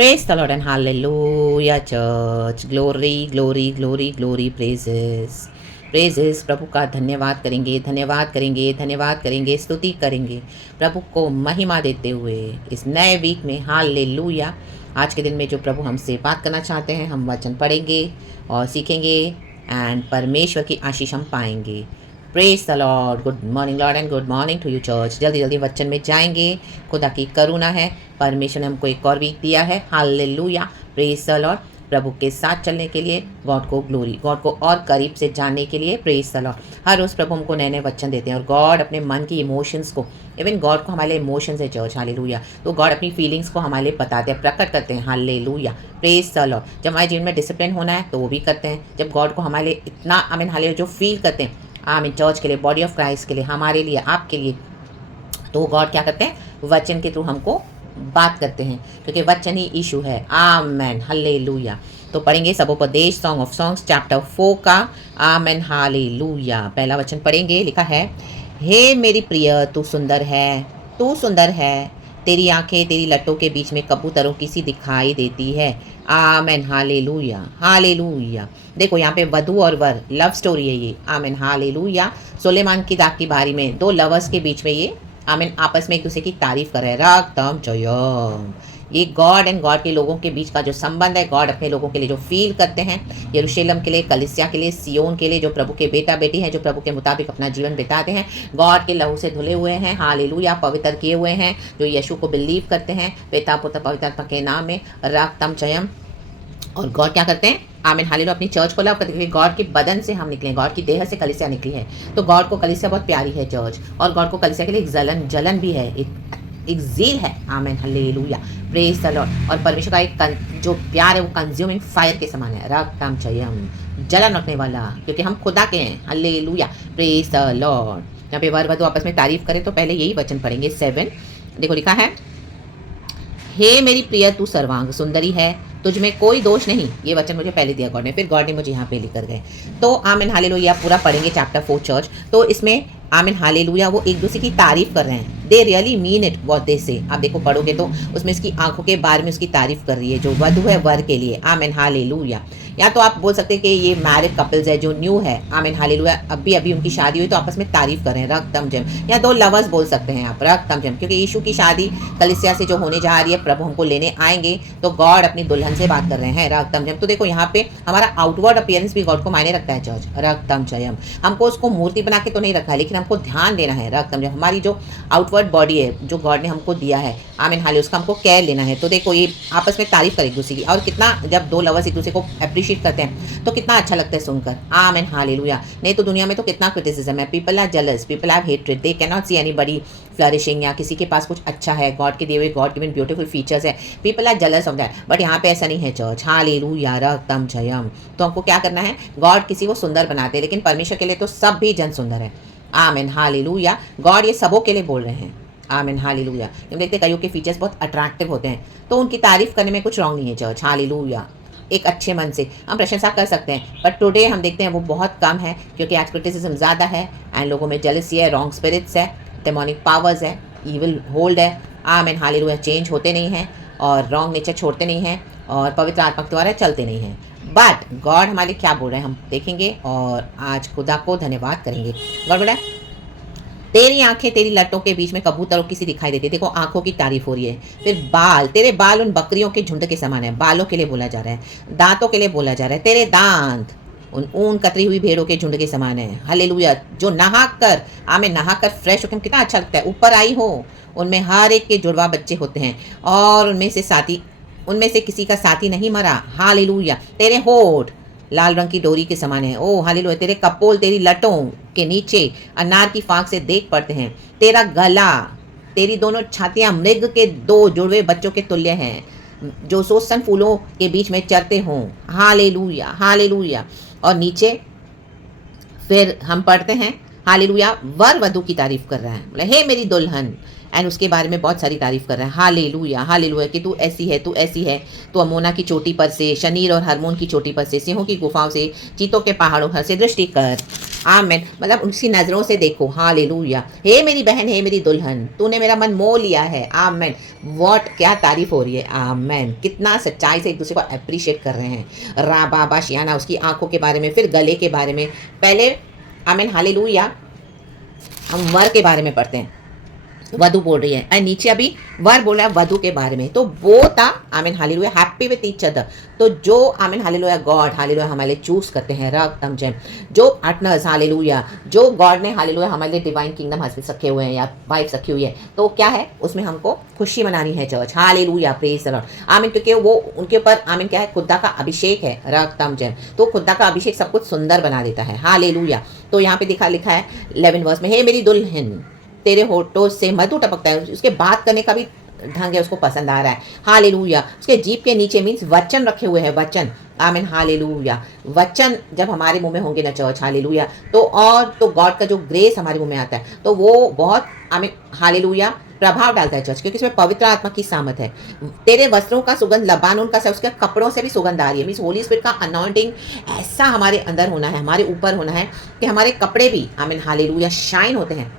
Praise the Lord and hallelujah, church. Glory, glory, glory, glory, praises. Praises प्रभु का धन्यवाद करेंगे, धन्यवाद करेंगे, धन्यवाद करेंगे, स्तुति करेंगे प्रभु को महिमा देते हुए इस नए वीक में हालेलुया। आज के दिन में जो प्रभु हमसे बात करना चाहते हैं, हम वचन पढ़ेंगे और सीखेंगे एंड परमेश्वर की आशीष हम पाएंगे। Praise the Lord. Good morning Lord and good morning to you church. जल्दी जल्दी वचन में जाएंगे। खुदा की करुणा है, परमेश्वर ने हमको एक और वीक दिया है। Hallelujah, praise the Lord. प्रभु के साथ चलने के लिए, गॉड को ग्लोरी, गॉड को और करीब से जानने के लिए, प्रेज द लॉर्ड। हर रोज़ प्रभु हमको नए नए वचन देते हैं और गॉड अपने मन की इमोशंस को, इवन गॉड को हमारे लिए इमोशंस है चर्च, हालेलुया। तो गॉड अपनी फीलिंग्स को हमारे लिए बताते हैं, प्रकट करते हैं, हालेलुया, प्रेज द लॉर्ड। जब हमारे जीवन में डिसिप्लिन होना है तो वो भी करते हैं। जब गॉड को हमारे लिए इतना हालेलुया जो फील करते हैं, आमीन, चर्च के लिए, बॉडी ऑफ क्राइस्ट के लिए, हमारे लिए, आपके लिए, तो गॉड क्या करते हैं, वचन के थ्रू हमको बात करते हैं, क्योंकि वचन ही इशू है। आमेन, हालेलुया। तो पढ़ेंगे सबोपदेश सॉन्ग ऑफ सॉन्ग्स चैप्टर 4 का। आमेन, हालेलुया। पहला वचन पढ़ेंगे। लिखा है, हे मेरी प्रिय तू सुंदर है, तू सुंदर है, तेरी आंखें तेरी लटों के बीच में कबूतरों की सी दिखाई देती है। आमेन, हालेलुया, हालेलुया। देखो यहाँ पे वधू और वर, लव स्टोरी है ये। आमेन, हालेलुया। सुलेमान की दाग की बारी में दो लवर्स के बीच में ये, आमीन, आपस में एक दूसरे की तारीफ कर रहे हैं। रागतम जयम। ये गॉड एंड गॉड के लोगों के बीच का जो संबंध है, गॉड अपने लोगों के लिए जो फील करते हैं, यरूशलेम के लिए, कलीसिया के लिए, सियोन के लिए, जो प्रभु के बेटा बेटी हैं, जो प्रभु के मुताबिक अपना जीवन बिताते हैं, गॉड के लहू से धुले हुए हैं, हालेलुया, पवित्र किए हुए हैं, जो यीशु को बिलीव करते हैं पिता पुत्र पवित्र आत्मा के नाम में। रागतम जयम। और गॉड क्या करते हैं, आमीन, हालेलुया, अपनी चर्च को लव करते हैं। गॉड के बदन से हम निकले, गॉड की देह से कलीसिया निकली है, तो गॉड को कलीसिया बहुत प्यारी है चर्च, और गॉड को कलीसिया के लिए एक जलन भी है, एक ज़ील है। आमीन, हालेलुया, प्रेज द लॉर्ड। और परमेश्वर का एक जो प्यार है वो कंज्यूमिंग फायर के समान है। रागतम जयम, जलन रखने वाला, क्योंकि हम खुदा के हैं। Hallelujah, praise the Lord. यहाँ पे वर वधू आपस में तारीफ करें तो पहले यही वचन पढ़ेंगे 7। देखो लिखा है, हे मेरी प्रिय तू सर्वांग सुंदरी है, तुझ में कोई दोष नहीं। ये वचन मुझे पहले दिया गॉड ने, फिर गॉड ने मुझे यहाँ पे लिख गए। तो आमीन, हालेलुया, पूरा पढ़ेंगे चैप्टर 4 चर्च। तो इसमें आमीन, हालेलुया, वो एक दूसरे की तारीफ कर रहे हैं। They really mean it what they से। आप देखो पढ़ोगे तो उसमें इसकी आंखों के बारे में उसकी तारीफ कर रही है, जो वधू है वर के लिए। आमीन, हालेलुया। या तो आप बोल सकते हैं कि ये मैरिड कपल्स है जो न्यू है। आमीन, हालेलुया, अभी अभी उनकी शादी हुई तो आपस में तारीफ कर रहे हैं। रगतम जम। या दो लवर्स बोल सकते हैं आप, रगतम जम, क्योंकि यीशु की शादी कलीसिया से जो होने जा रही है, प्रभु हमको लेने आएंगे, तो गॉड अपनी दुल्हन से बात कर रहे हैं। रगतम जम। तो देखो यहाँ पे हमारा आउटवर्ड अपीयरेंस भी गॉड को मायने रखता है चर्च। रगतम जयम। हमको उसको मूर्ति बना के तो नहीं रखा है, लेकिन हमको ध्यान देना है। रगतम जयम। हमारी जो आउटवर्ड बॉडी है जो गॉड ने हमको दिया है, आमीन, हालेलुया, उसका हमको केयर लेना है। तो देखो ये आपस में तारीफ कर एक दूसरे की, और कितना जब दो लवर्स एक दूसरे को अप्रिशिएट करते हैं तो कितना अच्छा लगता है सुनकर। आमीन, हालेलुया। नहीं तो दुनिया में तो कितना क्रिटिसिज्म है। People are jealous, people have hatred, they can not see anybody flourishing, या किसी के पास कुछ अच्छा है, गॉड के दिए हुए, गॉड गिवन ब्यूटीफुल फीचर्स है, people are jealous of that. But यहाँ पे ऐसा नहीं है चर्च। हालेलुया, रगतम जयम। तो हमको क्या करना है, गॉड किसी को सुंदर बनाते हैं, लेकिन परमेश्वर के लिए तो सब भी जन सुंदर है। आमीन, हालेलुया। गॉड ये सबों के लिए बोल रहे हैं। आमीन, हालेलुया। हम देखते हैं कईयों के फीचर्स बहुत अट्रैक्टिव होते हैं, तो उनकी तारीफ करने में कुछ रॉन्ग नहीं है चर्च। हालेलुया। एक अच्छे मन से हम प्रशंसा कर सकते हैं, बट टुडे हम देखते हैं वो बहुत कम है, क्योंकि आज क्रिटिसिज्म ज़्यादा है एंड लोगों में जेलसी है, रॉन्ग स्पिरिट्स है, डेमोनिक पावर्स है, इविल होल्ड है। आमीन, हालेलुया। चेंज होते नहीं हैं और रॉन्ग नेचर छोड़ते नहीं हैं और पवित्र आत्मा के द्वारा चलते नहीं हैं। बट गॉड हमारे क्या बोल रहे हैं हम देखेंगे, और आज खुदा को धन्यवाद करेंगे। गॉड बोला है, तेरी आंखें तेरी लटों के बीच में कबूतरों की सी दिखाई देती है। देखो आंखों की तारीफ हो रही है। फिर बाल, तेरे बाल उन बकरियों के झुंड के समान है। बालों के लिए बोला जा रहा है, दांतों के लिए बोला जा रहा है। तेरे दांत उन ऊन कतरी हुई भेड़ों के झुंड के समान है। हालेलुया। जो नहा कर, आमीन, नहा कर फ्रेश होकर कितना अच्छा लगता है, ऊपर आई हो, उनमें हर एक के जुड़वा बच्चे होते हैं, और उनमें से किसी का साथी नहीं मरा। हालेलुया। तेरे होठ लाल रंग की डोरी के समान है। ओ हालेलुया। तेरे कपोल तेरी लटों के नीचे अनार की फांक से देख पड़ते हैं। तेरा गला, तेरी दोनों छातियां मृग के दो जुड़वे बच्चों के तुल्य हैं, जो सोसन फूलों के बीच में चरते हों। Hallelujah, hallelujah. और नीचे फिर हम पढ़ते हैं, हालेलुया, वर वधू की तारीफ कर रहा है। बोले, हे मेरी दुल्हन, एंड उसके बारे में बहुत सारी तारीफ कर रहा है। हालेलुया हालेलुया कि तू ऐसी है, तू ऐसी है, तू अमोना की चोटी पर से, शनीर और हरमोन की चोटी पर से, सिंहों की गुफाओं से, चीतों के पहाड़ों पर से दृष्टि कर। आमेन। मतलब उसकी नज़रों से देखो। हालेलुया। हे मेरी बहन, हे मेरी दुल्हन, तूने मेरा मन मोह लिया है। आमेन। वॉट, क्या तारीफ हो रही है। आमेन। कितना सच्चाई से एक दूसरे को अप्रिशिएट कर रहे हैं। रा बाबा शियाना, उसकी आंखों के बारे में, फिर गले के बारे में। पहले आमेन हालेलुया हम वर के बारे में पढ़ते हैं। वधु बोल रही है एंड नीचे अभी वर बोल रहा है वधु के बारे में। तो वो था आमीन hallelujah happy with each other. तो जो आमीन हालेलुया गॉड हालेलुया हमारे लिए चूज करते हैं रग तम जैम, जो पार्टनर्स हालेलुया, जो गॉड ने हालेलुया हमारे लिए डिवाइन किंगडम हस्बैंड रखे हुए हैं या वाइफ रखी हुई है, तो क्या है उसमें हमको खुशी मनानी है church. Hallelujah praise the Lord आमीन। क्योंकि वो उनके ऊपर आमीन क्या है, खुदा का अभिषेक है रग तम जैम। तो खुदा का अभिषेक सब कुछ सुंदर बना देता है। हालेलुया। तो यहाँ पे लिखा है 11 वर्स में, हे मेरी दुल्हन तेरे होठों से मधु टपकता है। उसके बात करने का भी ढंग है, उसको पसंद आ रहा है। हालेलुया। उसके जीभ के नीचे मीन्स वचन रखे हुए हैं, वचन। आमीन हालेलुया। वचन जब हमारे मुंह में होंगे ना चर्च हालेलुया, तो और तो गॉड का जो ग्रेस हमारे मुंह में आता है तो वो बहुत आमीन हालेलुया प्रभाव डालता है चर्च, क्योंकि इसमें पवित्र आत्मा की सामत है। तेरे वस्त्रों का सुगंध लबानोन का से, उसके कपड़ों से भी सुगंध आ रही है। मीन्स होली स्पिरिट का अनॉइंटिंग ऐसा हमारे अंदर होना है, हमारे ऊपर होना है कि हमारे कपड़े भी आमीन हालेलुया शाइन होते हैं,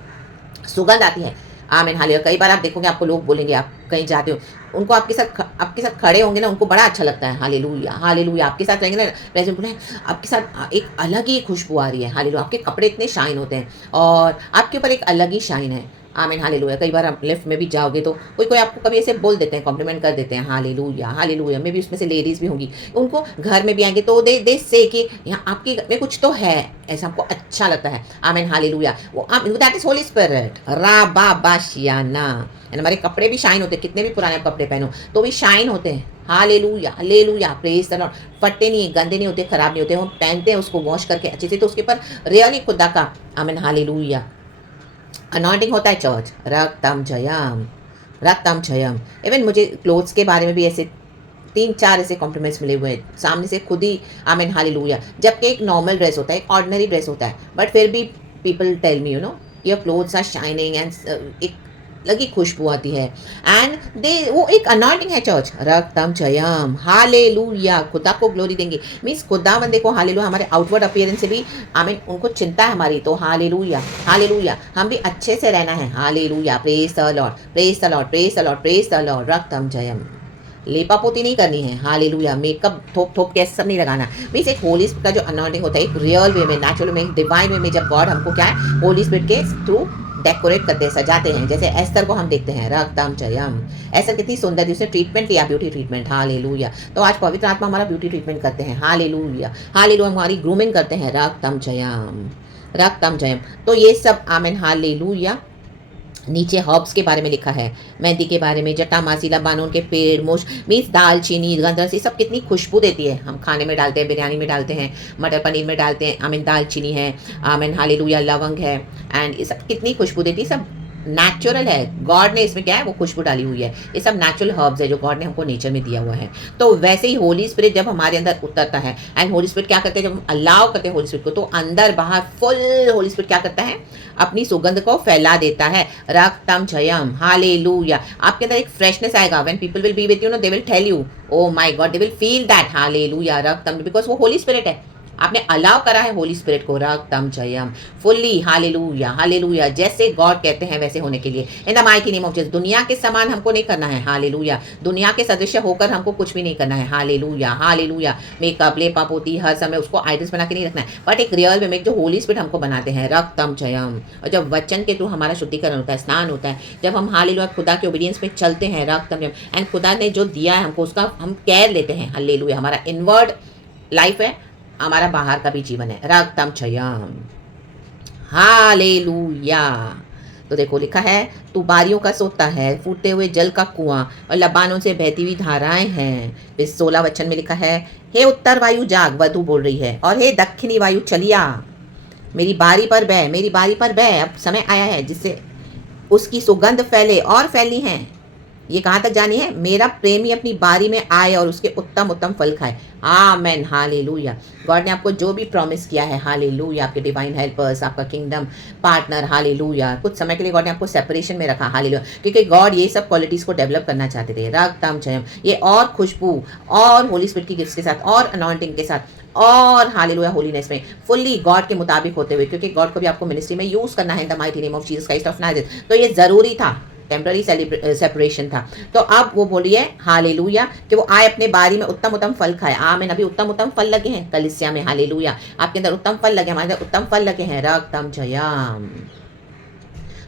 सुगंध आती है। आमीन हालेलुया। कई बार आप देखोगे आपको लोग बोलेंगे, आप कहीं जाते हो उनको आपके साथ खड़े होंगे ना, उनको बड़ा अच्छा लगता है। Hallelujah hallelujah. आपके साथ रहेंगे ना प्रेजेंट बोले, आपके साथ एक अलग ही खुशबू आ रही है। हालेलुया। आपके कपड़े इतने शाइन होते हैं और आपके ऊपर एक अलग ही शाइन है। आमीन हालेलुया। कई बार आप लिफ्ट में भी जाओगे तो कोई आपको कभी ऐसे बोल देते हैं, कॉम्प्लीमेंट कर देते हैं। Hallelujah hallelujah. मे भी उसमें से लेडीज़ भी होंगी, उनको घर में भी आएंगे तो दे से कि यहाँ आपके में कुछ तो है, ऐसा हमको अच्छा लगता है। आमीन हालेलुया। वो दैट इज होली स्पिरिट रा बा बा शियाना। एंड हमारे कपड़े भी शाइन होते हैं, कितने भी पुराने आप कपड़े पहनो तो भी शाइन होते हैं। Hallelujah hallelujah praise the Lord. फटते नहीं, गंदे नहीं होते, खराब नहीं होते। हम पहनते हैं उसको वॉश करके अच्छे से, तो उसके ऊपर रियली खुदा का आमीन हालेलुया अनॉइंटिंग होता है चर्च। रक्तम जयम रक्तम जयम। इवन मुझे क्लोथ्स के बारे में भी ऐसे 3-4 ऐसे कॉम्प्लीमेंट्स मिले हुए हैं सामने से खुद ही आमीन हालेलुया। जबकि एक नॉर्मल ड्रेस होता है, एक ऑर्डिनरी ड्रेस होता है, बट फिर भी people tell me your clothes are shining and एक लगी खुशबू आती है एंड वो एक अनॉइंटिंग है चर्च। रक्तम जयम हालेलुया। खुदा को ग्लोरी देंगे मीन्स खुदा बंदे को हालेलुया हमारे आउटवर्ड अपीयरेंस से भी आमीन उनको चिंता है हमारी, तो हालेलुया हालेलुया हम भी अच्छे से रहना है। Hallelujah praise the Lord praise the Lord praise the Lord praise the Lord. रक्तम जयम। लेपा पोती नहीं करनी है। हालेलुया। मेकअप थोप के सब नहीं लगाना। मीन्स एक होली स्पिरिट का जो अनॉइंटिंग होता है एक रियल वे में, नेचुरल में, डिवाइन वे में, जब गॉड हमको क्या है होली स्पिरिट के थ्रू डेकोरेट करते हैं, सजाते हैं। जैसे एस्तर को हम देखते हैं रक्तम जयम। एस्तर कितनी सुंदर थी, उसने ट्रीटमेंट लिया, ब्यूटी ट्रीटमेंट। हालेलुया। तो आज पवित्र आत्मा हमारा ब्यूटी ट्रीटमेंट करते हैं। Hallelujah hallelujah. हमारी ग्रूमिंग करते हैं। रक्तम जयम रक्तम जयम। तो ये सब आमीन हालेलुया। नीचे हर्ब्स के बारे में लिखा है, मेहंदी के बारे में, जटामासी, लबानोन के पेड़, मोश मीन्स दालचीनी, गंधरस, ये सब कितनी खुशबू देती है। हम खाने में डालते हैं, बिरयानी में डालते हैं, मटर पनीर में डालते हैं। आमीन दालचीनी है, आमीन हालेलुया लवंग है एंड ये सब कितनी खुशबू देती है। सब नेचुरल है, गॉड ने इसमें क्या है वो खुशबू डाली हुई है। ये सब नेचुरल हर्ब्स है जो गॉड ने हमको नेचर में दिया हुआ है। तो वैसे ही होली स्पिरिट जब हमारे अंदर उतरता है एंड होली स्पिरिट क्या करते हैं, जब हम अलाउ करते हैं होली स्पिरिट को, तो अंदर बाहर फुल होली स्पिरिट क्या करता है, अपनी सुगंध को फैला देता है। रक्तम जयम हालेलुया। आपके अंदर एक फ्रेशनेस आएगा। When people will be with you, they will tell you, oh my God, they will feel that. Hallelujah रक्तम, बिकॉज वो होली स्पिरिट है, आपने अलाउ करा है होली स्पिरिट को। रक्तम जयम फुल्ली। Hallelujah hallelujah. जैसे गॉड कहते हैं वैसे होने के लिए इन the mighty name of Jesus. दुनिया के समान हमको नहीं करना है। हालेलुया। दुनिया के सदस्य होकर हमको कुछ भी नहीं करना है। Hallelujah hallelujah. मेकअप लेपा पोती हर समय उसको आइडल्स बना के नहीं रखना है, बट एक रियल में जो होली स्पिरिट हमको बनाते हैं। रक्तम जयम। और जब वचन के थ्रू हमारा शुद्धिकरण होता है, स्नान होता है, जब हम हालेलुया खुदा के ओबीडियंस में चलते हैं। रक्तम जयम। एंड खुदा ने जो दिया है हमको उसका हम केयर लेते हैं। हालेलुया। हमारा इनवर्ड लाइफ है, हमारा बाहर का भी जीवन है। रक्तम जयम हालेलुया। तो देखो लिखा है, तू बारियों का सोता है, फूटते हुए जल का कुआं और लबानों से बहती हुई धाराएं हैं। इस 16 वचन में लिखा है, हे उत्तर वायु जाग, वधु बोल रही है, और हे दक्षिणी वायु चलिया, मेरी बारी पर बह, मेरी बारी पर बह। अब समय आया है जिससे उसकी सुगंध फैले और फैली है। ये कहाँ तक जानी है, मेरा प्रेमी अपनी बारी में आए और उसके उत्तम उत्तम फल खाए। आमेन, हालेलुया। गॉड ने आपको जो भी प्रॉमिस किया है, हालेलुया, आपके डिवाइन हेल्पर्स, आपका किंगडम पार्टनर, हालेलुया, कुछ समय के लिए गॉड ने आपको सेपरेशन में रखा, हालेलुया, क्योंकि गॉड ये सब क्वालिटीज को डेवलप करना चाहते थे। राग ताम जयम, ये और खुशबू और होली स्पिरिट की गिफ्ट्स के साथ और अनॉइंटिंग के साथ और हालेलुया होलीनेस में फुल्ली गॉड के मुताबिक होते हुए, क्योंकि गॉड को भी आपको मिनिस्ट्री में यूज करना है इन the mighty name of Jesus Christ of Nazareth, तो ये जरूरी था, टेम्पररी सेपरेशन था। तो अब वो बोलिए हालेलुया कि वो आए अपने बारी में उत्तम उत्तम फल खाए। आमीन। अभी उत्तम उत्तम फल लगे हैं कलीसिया में, हालेलुया, आपके अंदर उत्तम फल लगे, हमारे अंदर उत्तम फल लगे हैं। रक्तम जयम,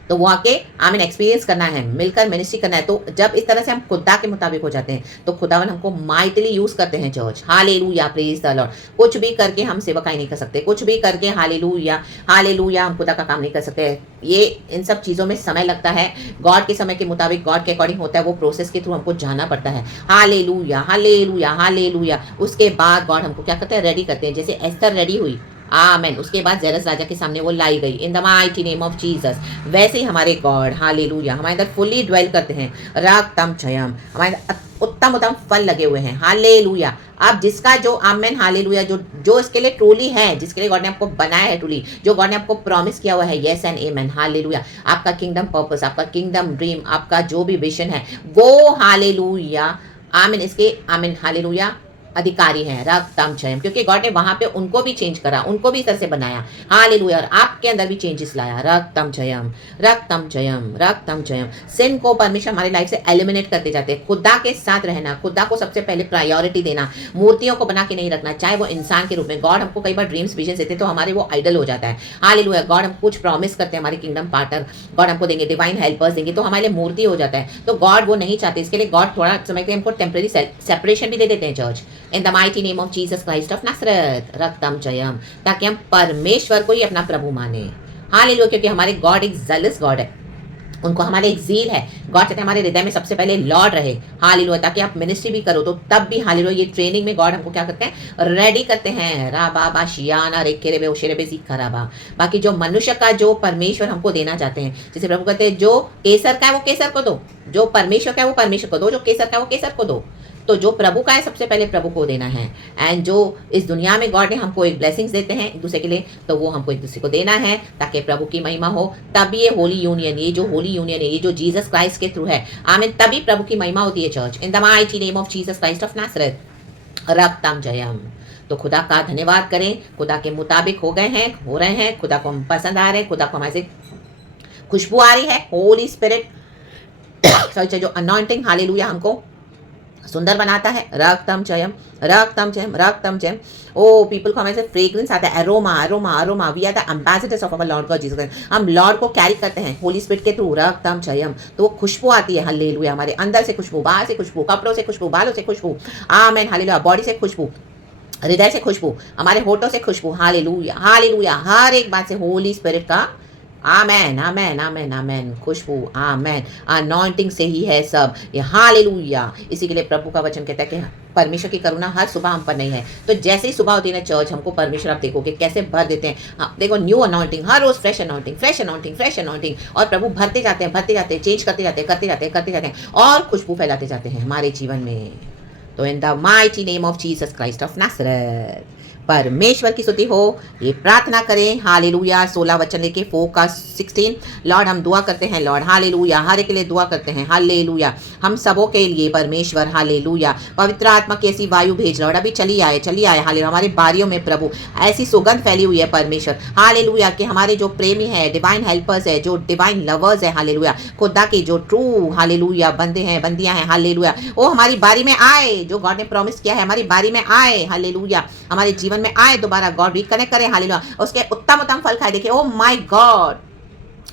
तो वो आके आमीन एक्सपीरियंस करना है, मिलकर मिनिस्ट्री करना है। तो जब इस तरह से हम खुदा के मुताबिक हो जाते हैं तो खुदावन हमको माइटली यूज करते हैं church. Hallelujah, praise the Lord. कुछ भी करके हम सेवकाई नहीं कर सकते, कुछ भी करके हालेलुया हालेलुया हम खुदा का काम नहीं कर सकते। ये इन सब चीज़ों में समय लगता है, गॉड के समय के मुताबिक, गॉड के अकॉर्डिंग होता है, वो प्रोसेस के थ्रू हमको जाना पड़ता है। Hallelujah hallelujah hallelujah. उसके बाद गॉड हमको क्या करते हैं, रेडी करते हैं, जैसे एस्थर रेडी हुई, आमेन, उसके बाद जेरस राजा के सामने वो लाई गई इन the mighty name of Jesus. वैसे ही हमारे गॉड हालेलुया हमारे अंदर फुल्ली ड्वेल करते हैं। रागतम चयम, हमारे उत्तम उत्तम फल लगे हुए हैं। हालेलुया। अब जिसका जो आमेन हालेलुया, जो जो इसके लिए ट्रूली है, जिसके लिए गॉड ने आपको बनाया है ट्रूली, जो गॉड ने आपको प्रॉमिस किया हुआ है, यस एंड आमेन, हालेलुया, आपका किंगडम पर्पस, आपका किंगडम ड्रीम, आपका जो भी विजन है वो हालेलुया आमीन, इसके आमीन हालेलुया अधिकारी हैं। रक्तम जयम, क्योंकि गॉड ने वहां पे उनको भी चेंज करा, उनको भी इस तरह से बनाया, हालेलुया, और आपके अंदर भी चेंजेस लाया। रक्तम जयम रक्तम जयम रक्तम जयम। सिन को परमेश्वर हमारी लाइफ से एलिमिनेट करते जाते हैं। खुदा के साथ रहना, खुदा को सबसे पहले प्रायोरिटी देना, मूर्तियों को बना के नहीं रखना, चाहे वो इंसान के रूप में। गॉड हमको कई बार ड्रीम्स विजन देते हैं तो हमारे वो आइडल हो जाता है। हालेलुया। गॉड हम कुछ प्रॉमिस करते हैं, हमारे किंगडम पार्टनर गॉड हमको देंगे, डिवाइन हेल्पर्स देंगे, तो हमारे लिए मूर्ति हो जाता है। तो गॉड वो नहीं चाहते, इसके लिए गॉड थोड़ा समय के हमको टेम्पररी सेपरेशन भी दे देते हैं church, in the mighty name of Jesus Christ of Nazareth. रक्तम जयम, ताकि हम परमेश्वर को ही अपना प्रभु माने। हालेलुया, क्योंकि हमारे गॉड एक जेलस गॉड है, उनको हमारे एक जील है। गॉड चाहते हैं हमारे हृदय में सबसे पहले लॉर्ड रहे, हालेलुया, ताकि आप मिनिस्ट्री भी करो तो तब भी हालेलुया। ये ट्रेनिंग में गॉड हमको क्या करते हैं, रेडी करते हैं। राबा शियाना रेखे रे ओशेरे सीखा राबा। बाकी जो मनुष्य का जो परमेश्वर हमको देना चाहते हैं, जैसे प्रभु कहते हैं जो केसर का है वो केसर को दो, जो परमेश्वर का है वो परमेश्वर को दो, जो केसर का है वो केसर को दो। तो जो प्रभु का है सबसे पहले प्रभु को देना है। एंड जो इस दुनिया में गॉड ने हमको एक ब्लेसिंग्स देते हैं एक दूसरे के लिए, तो वो हमको एक दूसरे को देना है ताकि प्रभु की महिमा हो। तभी ये होली यूनियन, ये जो होली यूनियन है, ये जो जीसस क्राइस्ट के थ्रू है, आमीन, तभी प्रभु की महिमा होती है church, in the mighty name of Jesus Christ of Nazareth. रक्तम जयम। तो खुदा का धन्यवाद करें, खुदा के मुताबिक हो गए हैं, हो रहे हैं, खुदा को हम पसंद आ रहे हैं, खुदा को हमारे से खुशबू आ रही है। होली स्पिरिट सॉरी, जो अनॉइंटिंग हालेलुया हमको सुंदर बनाता है। रक्तम जयम रक्तम जयम रक्तम जयम। ओ पीपल को हमें से फ्रेग्रेंस आता है, aroma aroma aroma. We are the ambassadors of our Lord God Jesus Christ. हम लॉर्ड को कैरी करते हैं होली स्पिरिट के थ्रू। रक्तम जयम, तो वो खुशबू आती है, हालेलुया, हमारे अंदर से खुशबू, बाहर से खुशबू, कपड़ों से खुशबू, बालों से खुशबू, आमीन, हालेलुया, बॉडी से खुशबू, हृदय से खुशबू, हमारे होठों से खुशबू, हालेलुया हालेलुया, हर एक बात से होली स्पिरिट का आमेन आमेन आमेन आमेन, खुशबू, आमेन, अनॉइंटिंग से ही है सब ये, हालेलुया। इसी के लिए प्रभु का वचन कहता है कि परमेश्वर की करुणा हर सुबह हम पर नहीं है। तो जैसे ही सुबह होती है ना चर्च, हमको परमेश्वर आप देखोगे कैसे भर देते हैं। हाँ देखो, न्यू अनॉइंटिंग, हर रोज fresh anointing, fresh anointing, fresh anointing, और प्रभु भरते जाते हैं, चेंज करते जाते हैं, करते जाते हैं, करते जाते हैं, और खुशबू फैलाते जाते हैं हमारे जीवन में। तो in the mighty name of Jesus Christ of Nazareth परमेश्वर की स्तुति हो। ये प्रार्थना करें, हालेलुया। 16 वचन लेके 4 का 16। लॉर्ड हम दुआ करते हैं, लॉर्ड हालेलुया, हर एक के लिए दुआ करते हैं, हालेलुया, हम सबों के लिए परमेश्वर, हालेलुया, पवित्र आत्मा की ऐसी वायु भेज लॉर्ड, अभी चली आए हालेलुया, हमारे बारियों में प्रभु ऐसी सुगंध फैली हुई है परमेश्वर, हालेलुया, कि हमारे जो प्रेमी है, डिवाइन हेल्पर्स है, जो डिवाइन लवर्स है, हालेलुया, खुदा के जो ट्रू हालेलुया बंदे हैं, बंदियां हैं, हालेलुया, वो हमारी बारी में आए, जो गॉड ने प्रॉमिस किया है हमारी बारी में आए, हालेलुया, हमारे जीवन में आए, दोबारा गॉड रिकनेक्ट करें, हालेलुया, उसके उत्तम उत्तम फल खाए। देखिए, ओ माय गॉड,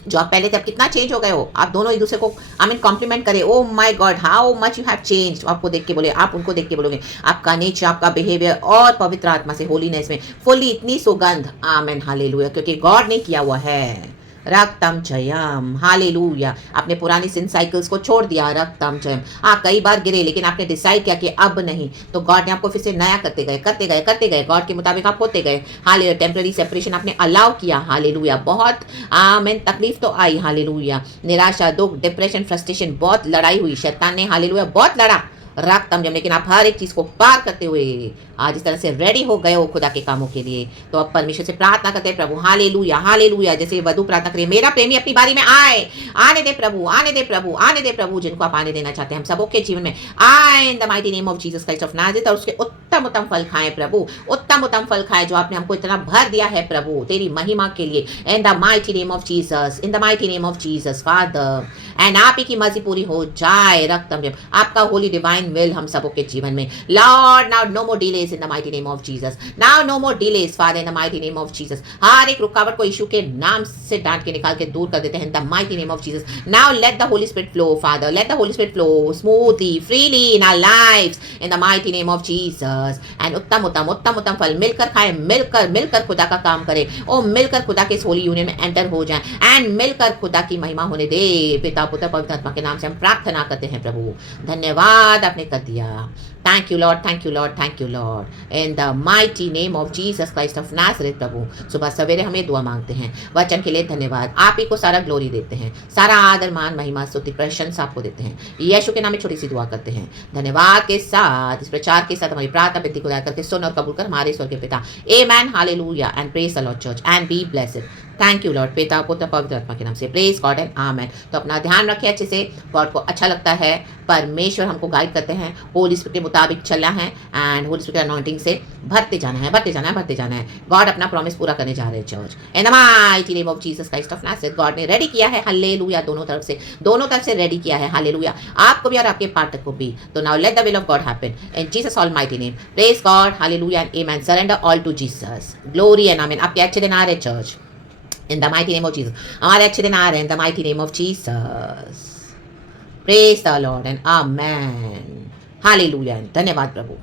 जो आप पहले थे आप कितना चेंज हो गए हो। आप दोनों एक दूसरे को आमीन कॉम्प्लीमेंट करें, ओ my God how much you have changed. आपको देख के बोले, आप उनको देख के बोलोगे, आपका नेचर, आपका बिहेवियर, और पवित्र आत्मा से होलीनेस में फुल्ली इतनी सुगंध, आमीन, हालेलुया, क्योंकि गॉड ने किया हुआ है। रक्तम जयम, हालेलुया। आपने पुरानी सिन साइकिल्स को छोड़ दिया, रक्तम जयम। कई बार गिरे लेकिन आपने डिसाइड किया कि अब नहीं, तो गॉड ने आपको फिर से नया करते गए, करते गए, करते गए, गॉड के मुताबिक आप होते गए। हालेलुया। टेम्पररी सेपरेशन आपने अलाउ किया, हालेलुया। बहुत आमेन, तकलीफ तो आई, हालेलुया। निराशा, दुख, डिप्रेशन, फ्रस्ट्रेशन, बहुत लड़ाई हुई, शैतान ने हालेलुया बहुत लड़ा, रक्त जम, लेकिन आप हर एक चीज़ को पार करते हुए आज इस तरह से रेडी हो गए हो खुदा के कामों के लिए। तो अब परमेश्वर से प्रार्थना करते हैं, प्रभु हालेलुया, हालेलुया। जैसे वधु प्रार्थना करिए, मेरा प्रेमी अपनी बारी में आए, आने दे प्रभु, आने दे प्रभु, आने दे प्रभु। जिनको आप आने देना चाहते हैं हम सबों के जीवन में, आए इन the mighty name of Jesus Christ of Nazareth, और उसके उत्तम उत्तम फल खाएं प्रभु, उत्तम उत्तम फल खाएं जो आपने हमको इतना भर दिया है प्रभु, तेरी महिमा के लिए। इन the mighty name of Jesus, in the mighty name of Jesus father, and आप ही की मर्जी पूरी हो जाए, रक्तम आपका होली डिवाइन विल हम सबों के जीवन में। Lord now no more delays in the mighty name of Jesus, now no more delays father in the mighty name of Jesus. हर एक रुकावट को यीशु के नाम से डांट के निकाल के दूर कर देते हैं in the mighty name of Jesus. Now let the Holy Spirit flow Father, let the Holy Spirit flow smoothly freely in our lives in the mighty name of Jesus. And उत्तम उत्तम उत्तम उत्तम फल मिलकर खाएं, मिलकर मिलकर खुदा का काम करें, ओ मिलकर खुदा के इस होली यूनियन में एंटर हो जाएं, एंड मिलकर खुदा की महिमा होने दे। पिता पुत्र पवित्र आत्मा के नाम से हम प्रार्थना करते हैं प्रभु, धन्यवाद आपने कर दिया। Thank you Lord, thank you Lord, thank you Lord, in the mighty name of Jesus Christ of Nazareth. प्रभु सुबह सवेरे हमें दुआ मांगते हैं, वचन के लिए धन्यवाद, आप ही को सारा ग्लोरी देते हैं, सारा आदर मान महिमा स्तुति प्रशंसा आपको देते हैं। यीशु के नाम में छोटी सी दुआ करते हैं, धन्यवाद के साथ, इस प्रचार के साथ हमारी प्रार्थना विनती को दायर करके सुन और कबूल कर हमारे स्वर्गीय पिता। Amen, hallelujah, and praise the Lord church and be blessed. Thank you Lord, पिता पुत्र पवित्र आत्मा के नाम से प्रेज गॉड एंड आमेन। तो अपना ध्यान रखिए अच्छे से, गॉड को अच्छा लगता है, परमेश्वर हमको गाइड करते हैं, होली स्पिरिट के मुताबिक चलना है, एंड होली स्पिरिट अनॉइंटिंग से भरते जाना है, भरते जाना है, भरते जाना है। गॉड अपना प्रॉमिस पूरा करने जा रहे हैं church in the mighty name of Jesus Christ of Nazareth. God ने रेडी किया है, हालेलुया, दोनों तरफ से रेडी किया है, हालेलुया, आपको भी और आपके पार्टनर को भी। तो now let the will of God happen in Jesus almighty name. Praise God, hallelujah and amen. Surrender all to Jesus, glory and amen. आपके अच्छे दिन आ रहे church in the mighty name of Jesus. हमारे अच्छे दिन आ रहे हैं in the mighty name of Jesus. Praise the Lord and amen. Hallelujah. धन्यवाद प्रभु।